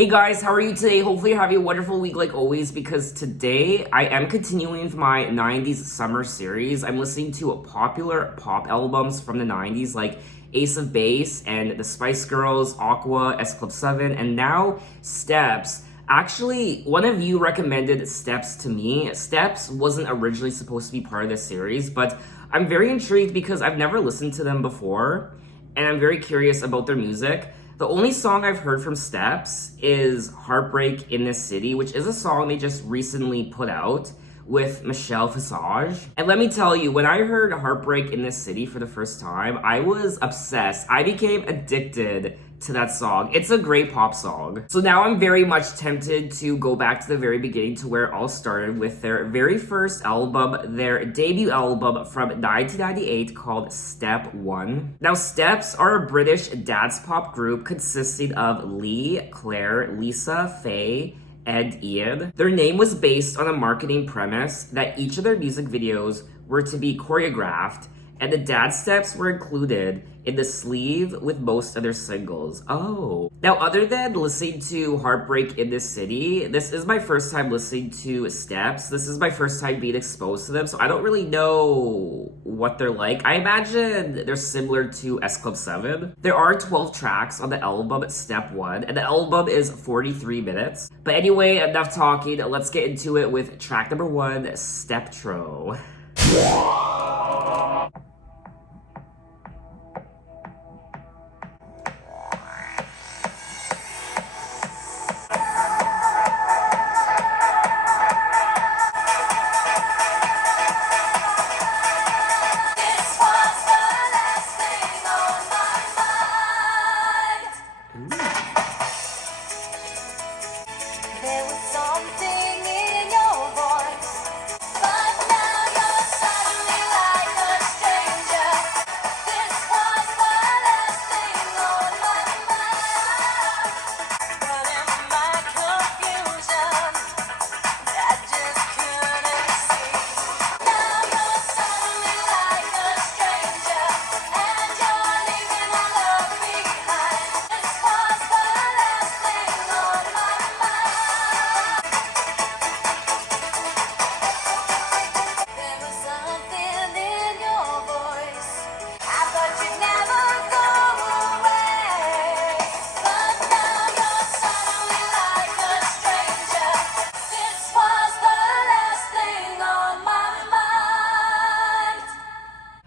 Hey guys, how are you today? Hopefully you're having a wonderful week like always, because today I am continuing with my 90s summer series. I'm listening to popular pop albums from the 90s like Ace of Base and the Spice Girls, Aqua, S Club 7, and now Steps. Actually, one of you recommended Steps to me. Steps wasn't originally supposed to be part of this series, but I'm very intrigued because I've never listened to them before, and I'm very curious about their music. The only song I've heard from Steps is Heartbreak in This City, which is a song they just recently put out with Michelle Visage. And let me tell you, when I heard Heartbreak in This City for the first time, I was obsessed. I became addicted to that song. It's a great pop song. So now I'm very much tempted to go back to the very beginning, to where it all started with their very first album, their debut album from 1998 called Step 1. Now Steps are a British dance pop group consisting of Lee, Claire, Lisa, Faye, and Ian. Their name was based on a marketing premise that each of their music videos were to be choreographed, and the dance steps were included in the sleeve with most of their singles. Oh. Now, other than listening to Heartbreak in This City, this is my first time listening to Steps. This is my first time being exposed to them, so I don't really know what they're like. I imagine they're similar to S Club 7. There are 12 tracks on the album Step 1, and the album is 43 minutes. But anyway, enough talking. Let's get into it with track number 1, Steptro.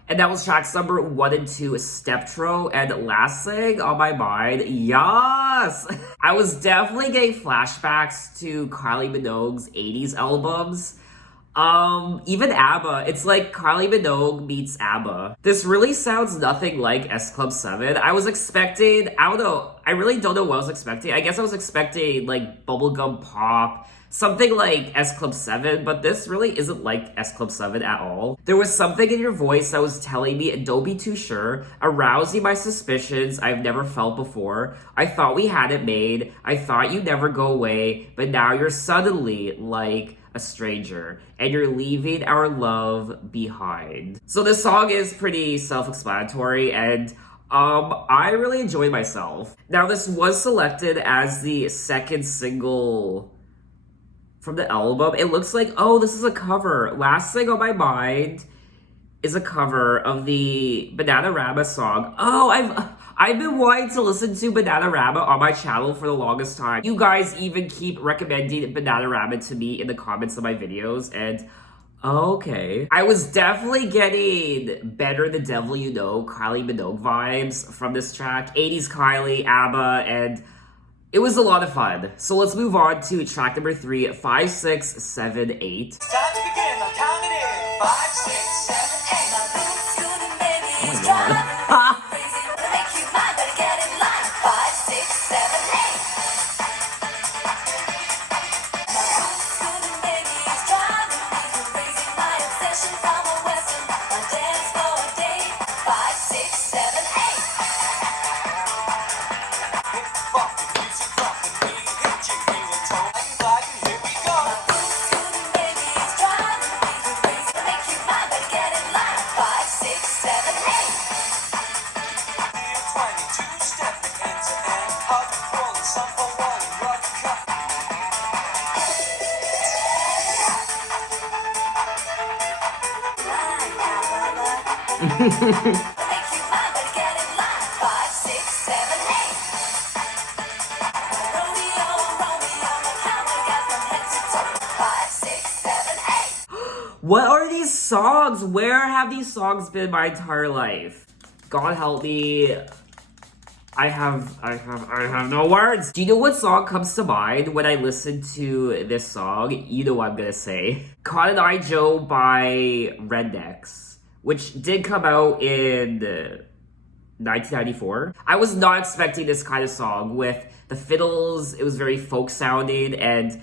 And that was tracks number 1 and 2, Steptro, and last thing on my mind, yes! I was definitely getting flashbacks to Kylie Minogue's 80s albums. Even ABBA. It's like Kylie Minogue meets ABBA. This really sounds nothing like S Club 7. I was expecting, I don't know, I really don't know what I was expecting. I guess I was expecting like bubblegum pop, something like S Club 7, but this really isn't like S Club 7 at all. There was something in your voice that was telling me, don't be too sure, arousing my suspicions I've never felt before. I thought we had it made. I thought you'd never go away, but now you're suddenly like a stranger, and you're leaving our love behind. So this song is pretty self-explanatory, and I really enjoyed myself. Now this was selected as the second single from the album. It looks like, oh, this is a cover. Last Thing on My Mind is a cover of the Bananarama song. Oh, I've been wanting to listen to Bananarama on my channel for the longest time. You guys even keep recommending Bananarama to me in the comments of my videos, and okay. I was definitely getting Better the Devil You Know, Kylie Minogue vibes from this track. 80s Kylie, ABBA, and it was a lot of fun. So let's move on to track number 3, 5, 6, 7, 8. Time to begin, I'm counting in. 5, 6, 7, 8. Oh my god. Here we go. you mine, better get in line. 5, 6, 7, 8. Rodeo, Romeo, how we got from head to toe. 5, 6, 7, 8. What are these songs? Where have these songs been my entire life? God help me. I have no words. Do you know what song comes to mind when I listen to this song? You know what I'm gonna say. Cotton Eye Joe by Rednecks, which did come out in 1994. I was not expecting this kind of song with the fiddles. It was very folk sounding and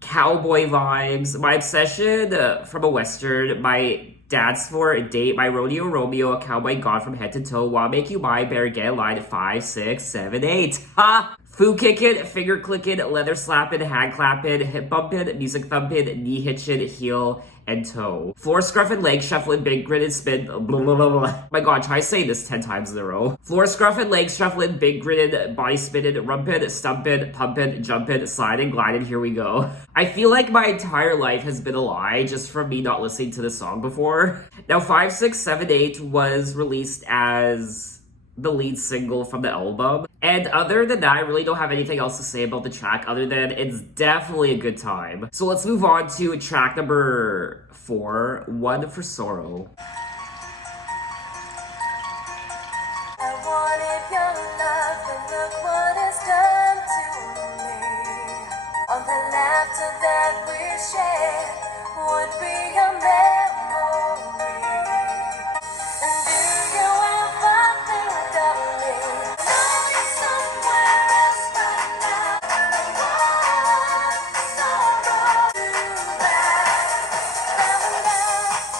cowboy vibes. My obsession from a western, my dad's for a date, my rodeo Romeo, a cowboy god from head to toe. Wanna make you my bear, get a line at 5, 6, 7, 8. Ha! Food kicking, finger clicking, leather slapping, hand clapping, hip bumping, music thumping, knee hitching, heel and toe. Floor scruffing, leg shuffling, big gritted spin, blah blah blah blah. My god, try saying this 10 times in a row. Floor scruffing, leg shuffling, big gritted, body spinning, rumping, stumping, pumping, jumping, sliding, gliding, here we go. I feel like my entire life has been a lie just from me not listening to this song before. Now 5, 6, 7, 8 was released as the lead single from the album. And other than that, I really don't have anything else to say about the track other than it's definitely a good time. So let's move on to track number 4, One for Sorrow. I wanted your love, and look what it's done to me. All the laughter that we shared would be a memory. And do you ever think of me? Know you're somewhere else right now. And I want sorrow to that.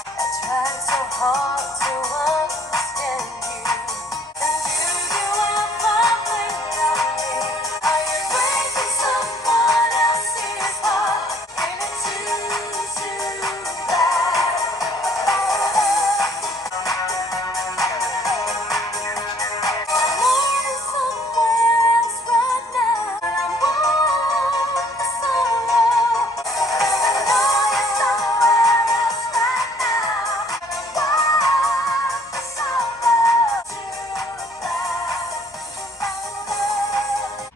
I tried so hard to understand you. And do you ever think of me? Are you breaking someone else's heart? Ain't it too bad?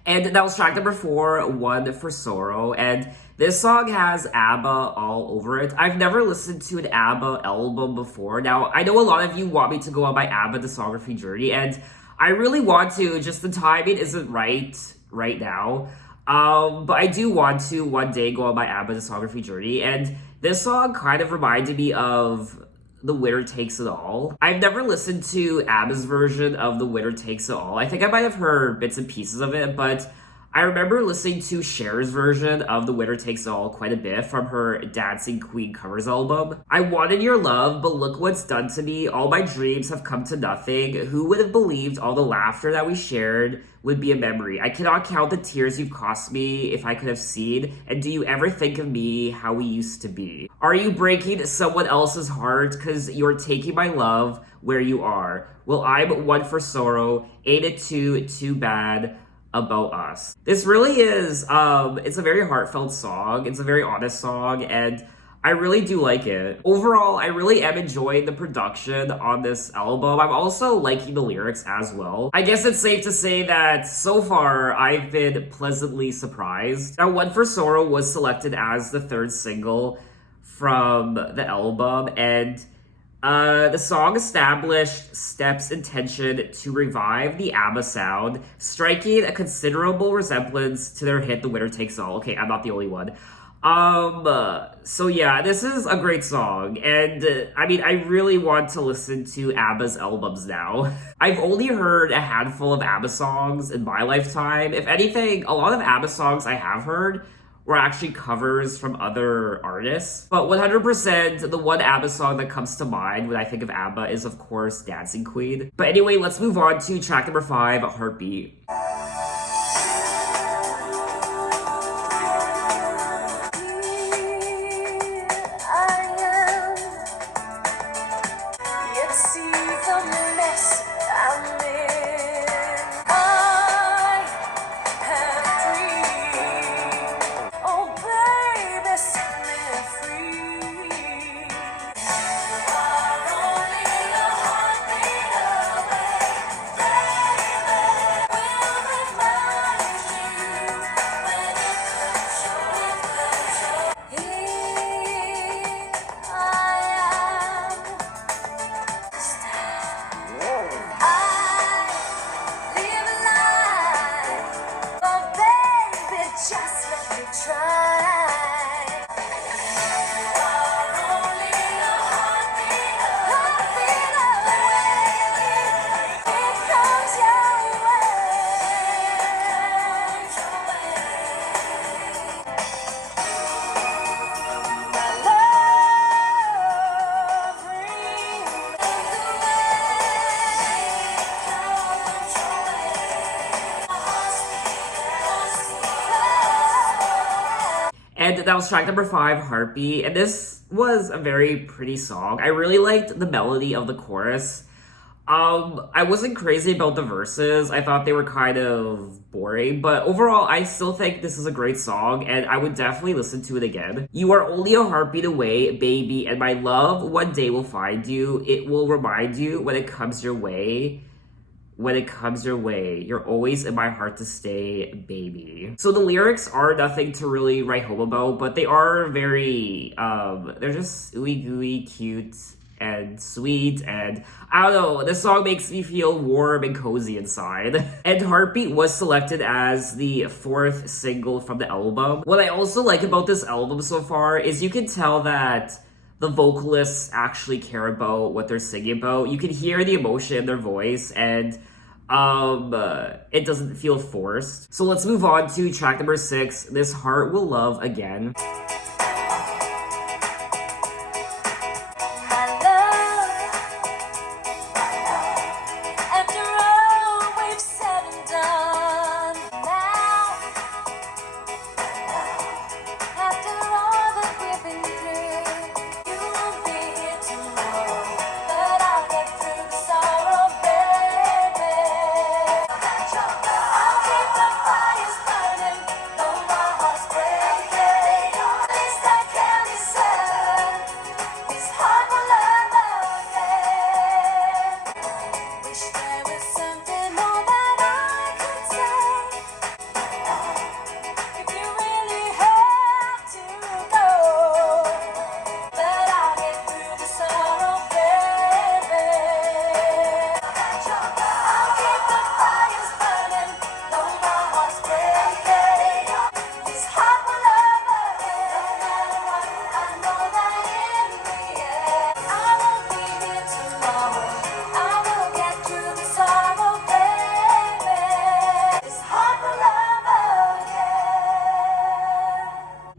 And that was track number 4, One for Sorrow. And this song has ABBA all over it. I've never listened to an ABBA album before. Now, I know a lot of you want me to go on my ABBA discography journey, and I really want to, just the timing isn't right now. But I do want to one day go on my ABBA discography journey, and this song kind of reminded me of The Winner Takes It All. I've never listened to ABBA's version of The Winner Takes It All. I think I might have heard bits and pieces of it, but I remember listening to Cher's version of The Winner Takes It All quite a bit from her Dancing Queen covers album. I wanted your love, but look what's done to me. All my dreams have come to nothing. Who would have believed all the laughter that we shared would be a memory? I cannot count the tears you've cost me if I could have seen. And do you ever think of me how we used to be? Are you breaking someone else's heart because you're taking my love where you are? Well, I'm one for sorrow. Ain't it too bad about us? This really is, it's a very heartfelt song. It's a very honest song, and I really do like it. Overall, I really am enjoying the production on this album. I'm also liking the lyrics as well. I guess it's safe to say that so far, I've been pleasantly surprised. Now, One for Sorrow was selected as the 3rd single from the album, and the song established Steps' intention to revive the ABBA sound, striking a considerable resemblance to their hit The Winner Takes All. Okay, I'm not the only one. So yeah, this is a great song, and I mean, I really want to listen to ABBA's albums now. I've only heard a handful of ABBA songs in my lifetime. If anything, a lot of ABBA songs I have heard were actually covers from other artists. But 100%, the one ABBA song that comes to mind when I think of ABBA is, of course, Dancing Queen. But anyway, let's move on to track number 5, Heartbeat. just let me try. You are only a heartbeat away. It comes your way. My love And that was track number 5, Heartbeat. And this was a very pretty song. I really liked the melody of the chorus. I wasn't crazy about the verses. I thought they were kind of boring, but overall, I still think this is a great song, and I would definitely listen to it again. You are only a heartbeat away, baby, and my love one day will find you. It will remind you when it comes your way. When it comes your way, you're always in my heart to stay, baby. So the lyrics are nothing to really write home about, but they are very, they're just ooey gooey, cute, and sweet, and I don't know, this song makes me feel warm and cozy inside. And Heartbeat was selected as the 4th single from the album. What I also like about this album so far is you can tell that the vocalists actually care about what they're singing about. You can hear the emotion in their voice, and it doesn't feel forced. So let's move on to track number 6, This Heart Will Love Again.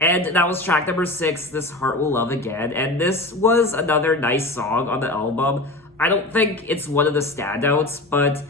And that was track number 6, This Heart Will Love Again. And this was another nice song on the album. I don't think it's one of the standouts, but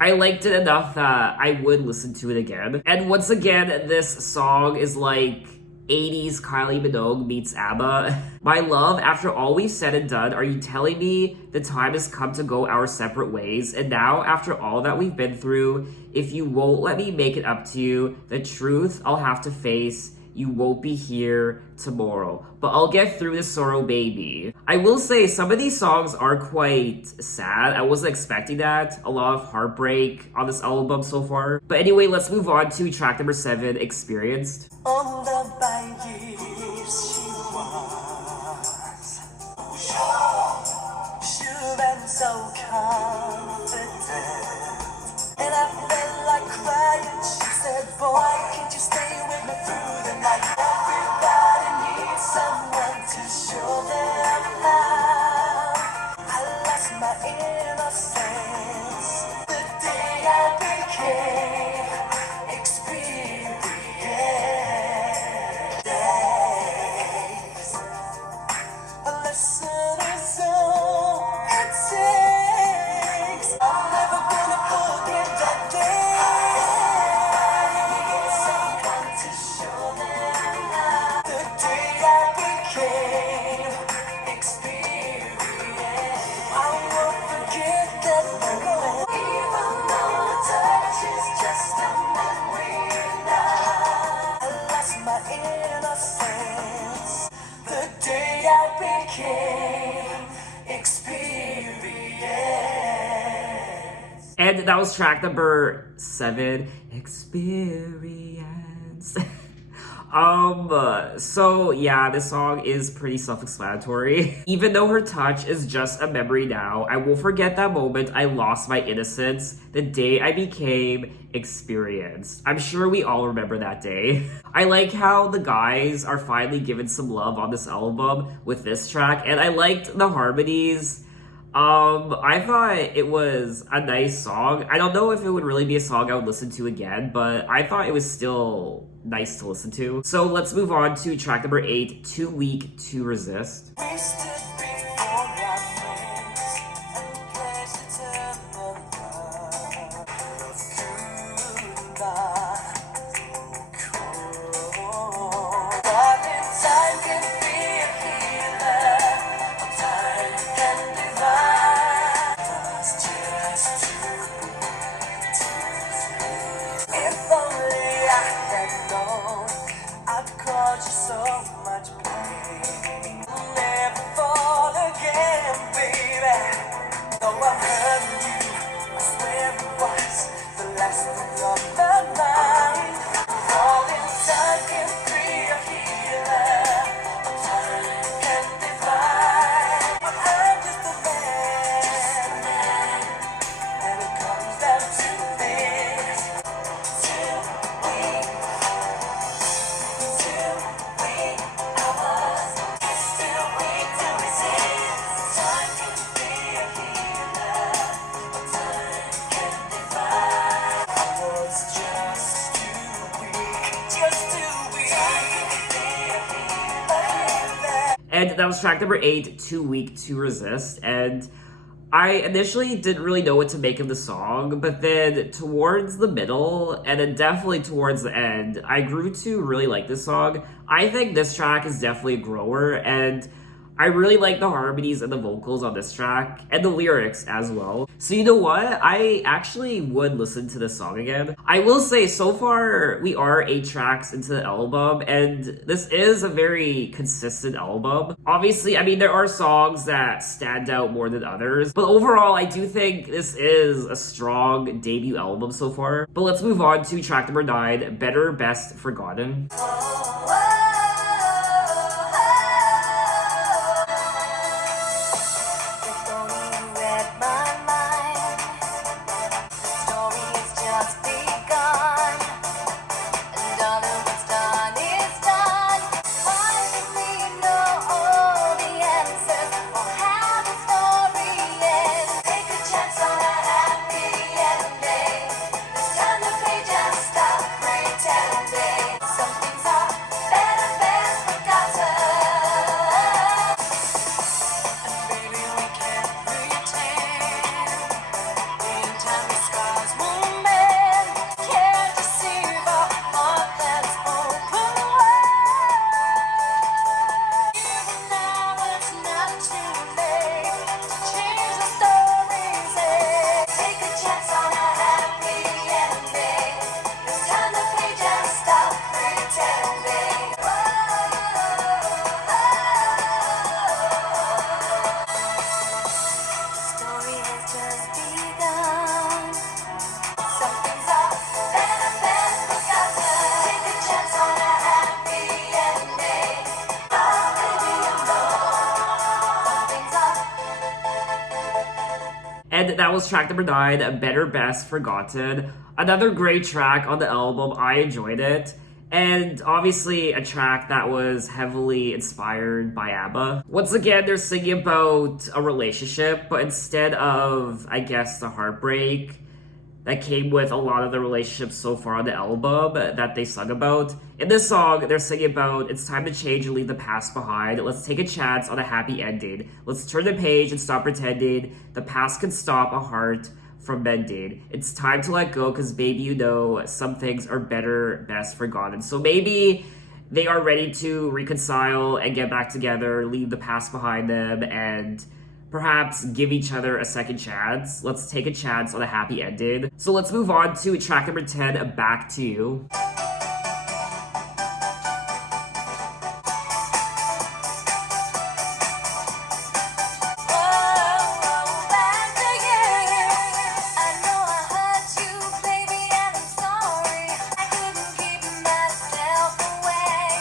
I liked it enough that I would listen to it again. And once again, this song is like 80s Kylie Minogue meets ABBA. My love, after all we've said and done, are you telling me the time has come to go our separate ways? And now, after all that we've been through, if you won't let me make it up to you, the truth I'll have to face, you won't be here tomorrow. But I'll get through this sorrow, baby. I will say, some of these songs are quite sad. I wasn't expecting that. A lot of heartbreak on this album so far. But anyway, let's move on to track number 7, Experienced. On the years she was sure and so confident, and I felt like crying. She said, boy, can't you stay with me through the night? Everybody needs someone to show them how. I lost my innocence the day I became experienced. A lesson is all it takes. I'm never gonna forget that day. Someone to show them how. The day I became experienced. I won't forget that moment. Even though a touch is just a memory now. I lost my innocence the day I became experienced. And that was track number 7, Experience. So yeah, this song is pretty self-explanatory. Even though her touch is just a memory now, I will forget that moment I lost my innocence, the day I became experienced. I'm sure we all remember that day. I like how the guys are finally given some love on this album with this track, and I liked the harmonies. I thought it was a nice song. I don't know if it would really be a song I would listen to again, but I thought it was still nice to listen to. So let's move on to track number 8, Too Weak to Resist. We stood before our friends and pledged eternal love. Darling, time can be a healer. Time can divide. It's just if only I had known, I'd cause you so much pain. Never fall again, baby. Though I've hurt you, I swear it was the last thing on my mind. All in time can be a healer. Time can divide. But I'm just a man, and it comes down to this. Too weak, I was too weak to resist. Time can be a healer, but time can divide. I was just too weak. Time can be a healer. And that was track number 8, Too Weak to Resist. And I initially didn't really know what to make of the song, but then towards the middle, and then definitely towards the end, I grew to really like this song. I think this track is definitely a grower, and I really like the harmonies and the vocals on this track, and the lyrics as well. So you know what? I actually would listen to this song again. I will say, so far, we are 8 tracks into the album, and this is a very consistent album. Obviously, I mean, there are songs that stand out more than others, but overall, I do think this is a strong debut album so far. But let's move on to track number 9, Better Best Forgotten. If only you read my mind, the story has just begun. And darling, what's done is done. Finally know all the answers or how the story ends. Take a chance on a happy ending. This time the page has stopped pretending. Some things are better best forgotten. Baby, we can't pretend. In time, the scars will mend. Can't deceive a heart that's open wide. Even now, it's not too late to change the story's end. Take a chance on a happy ending. This time, the page has stopped pretending. Story has just begun. Some things are better best forgotten. Take a chance on a happy ending. Oh, baby, you know some things are. And that was track number 9, Better Best Forgotten. Another great track on the album. I enjoyed it. And obviously a track that was heavily inspired by ABBA. Once again, they're singing about a relationship, but instead of, I guess, the heartbreak that came with a lot of the relationships so far on the album that they sung about, in this song, they're singing about it's time to change and leave the past behind. Let's take a chance on a happy ending. Let's turn the page and stop pretending the past can stop a heart from mending. It's time to let go because baby, you know, some things are better best forgotten. So maybe they are ready to reconcile and get back together, leave the past behind them, and perhaps give each other a second chance. Let's take a chance on a happy ending. So let's move on to track number 10, Back to You. Back to you. I know I hurt you, baby, and I'm sorry. I couldn't keep myself away.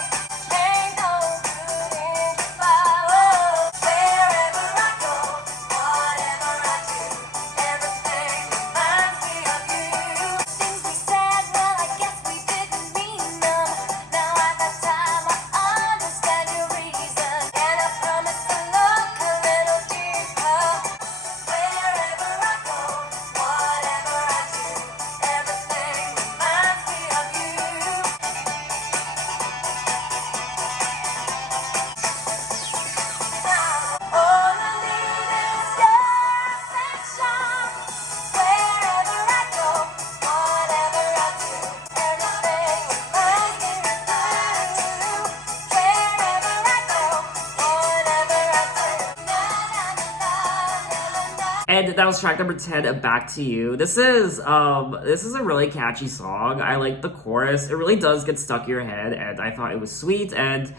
And that was track number 10, Back to You. This is a really catchy song. I like the chorus. It really does get stuck in your head, and I thought it was sweet. And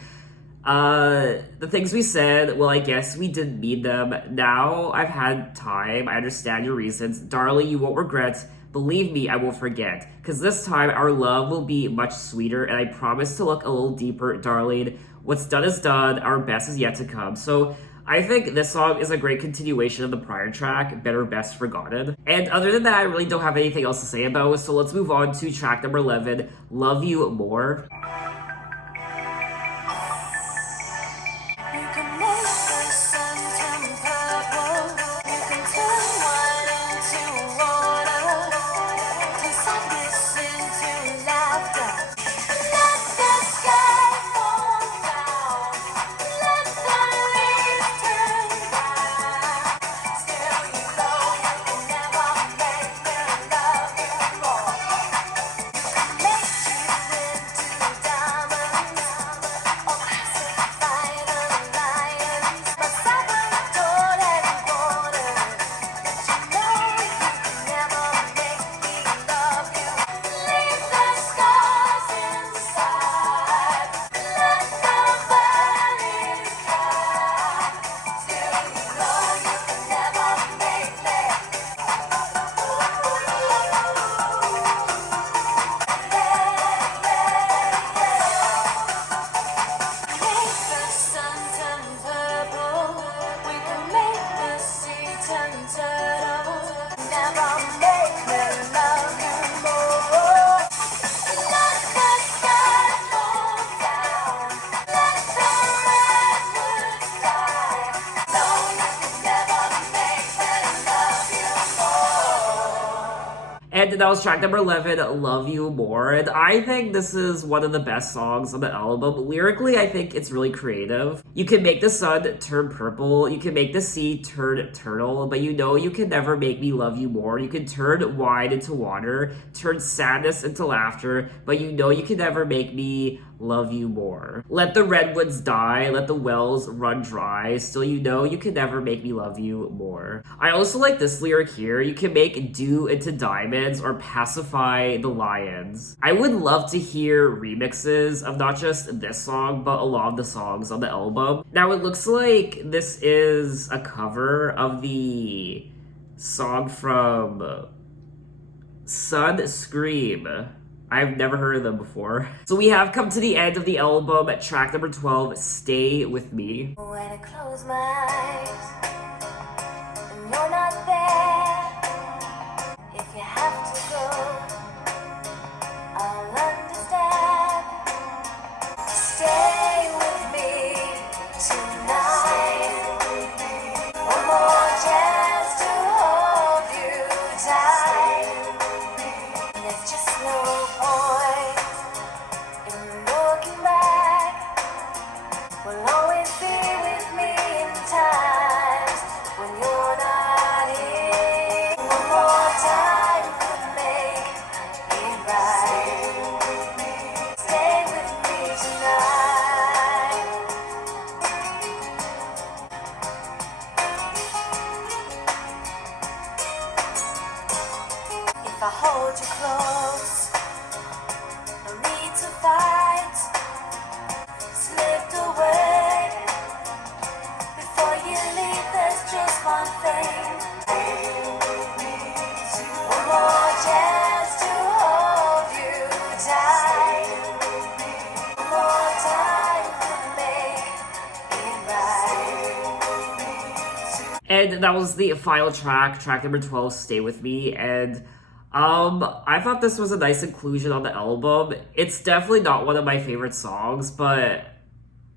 the things we said, well, I guess we didn't mean them. Now I've had time. I understand your reasons. Darling, you won't regret. Believe me, I won't forget. Because this time our love will be much sweeter, and I promise to look a little deeper, darling. What's done is done. Our best is yet to come. So I think this song is a great continuation of the prior track, Better Best Forgotten. And other than that, I really don't have anything else to say about it. So let's move on to track number 11, Love You More. You can make the sun turn purple. You can turn wine into water. Turn sadness into laughter. Let the sky fall down. Let the leaves turn brown. Still, you know you can never make me love you more. Make you into diamonds. Or classified lions. But Salvador and water. You know you can never make me love you. Leave the scars inside. Let the valleys dry. Still, you know you can never make me. Make the sun turn purple. We can make the sea turn turtle. Never make me love you more. Let the sky fall down. Let the redwoods die. No, you can never make me love you more. And that was track number 11, Love You More. And I think this is one of the best songs on the album. Lyrically, I think it's really creative. You can make the sun turn purple, you can make the sea turn turtle, but you know you can never make me love you more. You can turn wine into water, turn sadness into laughter, but you know you can never make me love you more. Let the redwoods die, let the wells run dry, still you know you can never make me love you more. I also like this lyric here. You can make dew into diamonds or pacify the lions. I would love to hear remixes of not just this song, but a lot of the songs on the album. Now it looks like this is a cover of the song from Sun Scream. I've never heard of them before. So we have come to the end of the album at track number 12, Stay With Me. When I close my eyes and you're not there, if you have to go, I'll understand. Stay with me tonight. One more chance to hold you tight. There's just no point in looking back. Will always be with me in times when you're not here. One more time could make it right. Stay with me tonight. If I hold you close, no need to fight. Slipped away. Before you leave, there's just one thing. One more chance to hold you tight. One more time could make it right. And that was the final track, track number 12, Stay With Me. And I thought this was a nice inclusion on the album. It's definitely not one of my favorite songs, but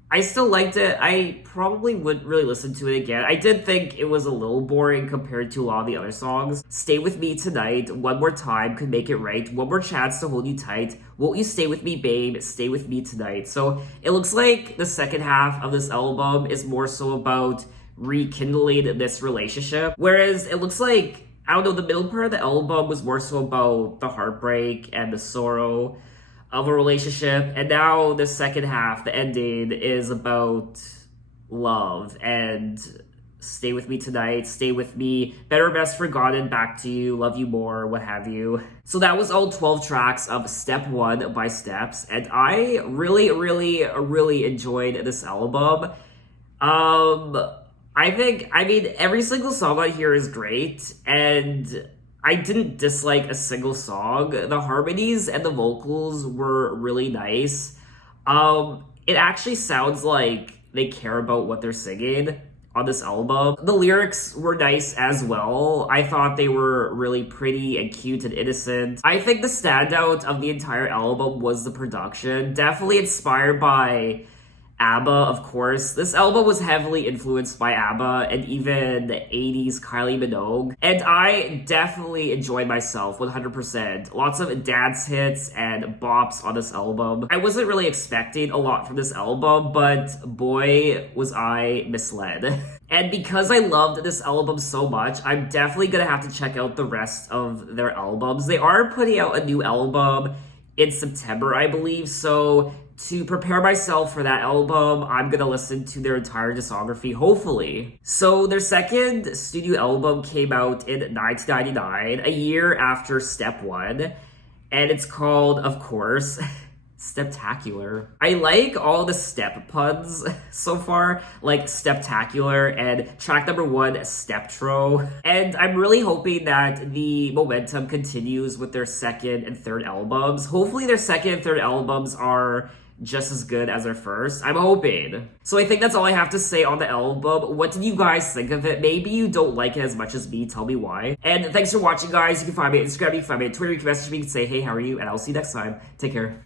I still liked it. I probably wouldn't really listen to it again. I did think it was a little boring compared to a lot of the other songs. Stay With Me Tonight, One More Time Could Make It Right, One More Chance to Hold You Tight, Won't You Stay With Me Babe, Stay With Me Tonight. So it looks like the second half of this album is more so about rekindling this relationship, whereas it looks like, I don't know, the middle part of the album was more so about the heartbreak and the sorrow of a relationship, and now the second half, the ending, is about love and Stay With Me Tonight, Stay With Me, Better Best Forgotten, Back to You, Love You More, what have you. So that was all 12 tracks of Step 1 by Steps, and I really enjoyed this album. I mean, every single song on here is great, and I didn't dislike a single song. The harmonies and the vocals were really nice. It actually sounds like they care about what they're singing on this album. The lyrics were nice as well. I thought they were really pretty and cute and innocent. I think the standout of the entire album was the production. Definitely inspired by ABBA, of course. This album was heavily influenced by ABBA and even the 80s Kylie Minogue. And I definitely enjoyed myself 100%. Lots of dance hits and bops on this album. I wasn't really expecting a lot from this album, but boy, was I misled. And because I loved this album so much, I'm definitely gonna have to check out the rest of their albums. They are putting out a new album in September, I believe, so to prepare myself for that album, I'm gonna listen to their entire discography, hopefully. So their second studio album came out in 1999, a year after Step 1, and it's called, of course, Steptacular. I like all the step puns so far, like Steptacular and track number 1, Steptro. And I'm really hoping that the momentum continues with their second and third albums. Hopefully their second and third albums are just as good as their first. I'm hoping. So I think that's all I have to say on the album. What did you guys think of it? Maybe you don't like it as much as me. Tell me why. And thanks for watching, guys. You can find me on Instagram, you can find me on Twitter, you can message me, you can say, hey, how are you? And I'll see you next time. Take care.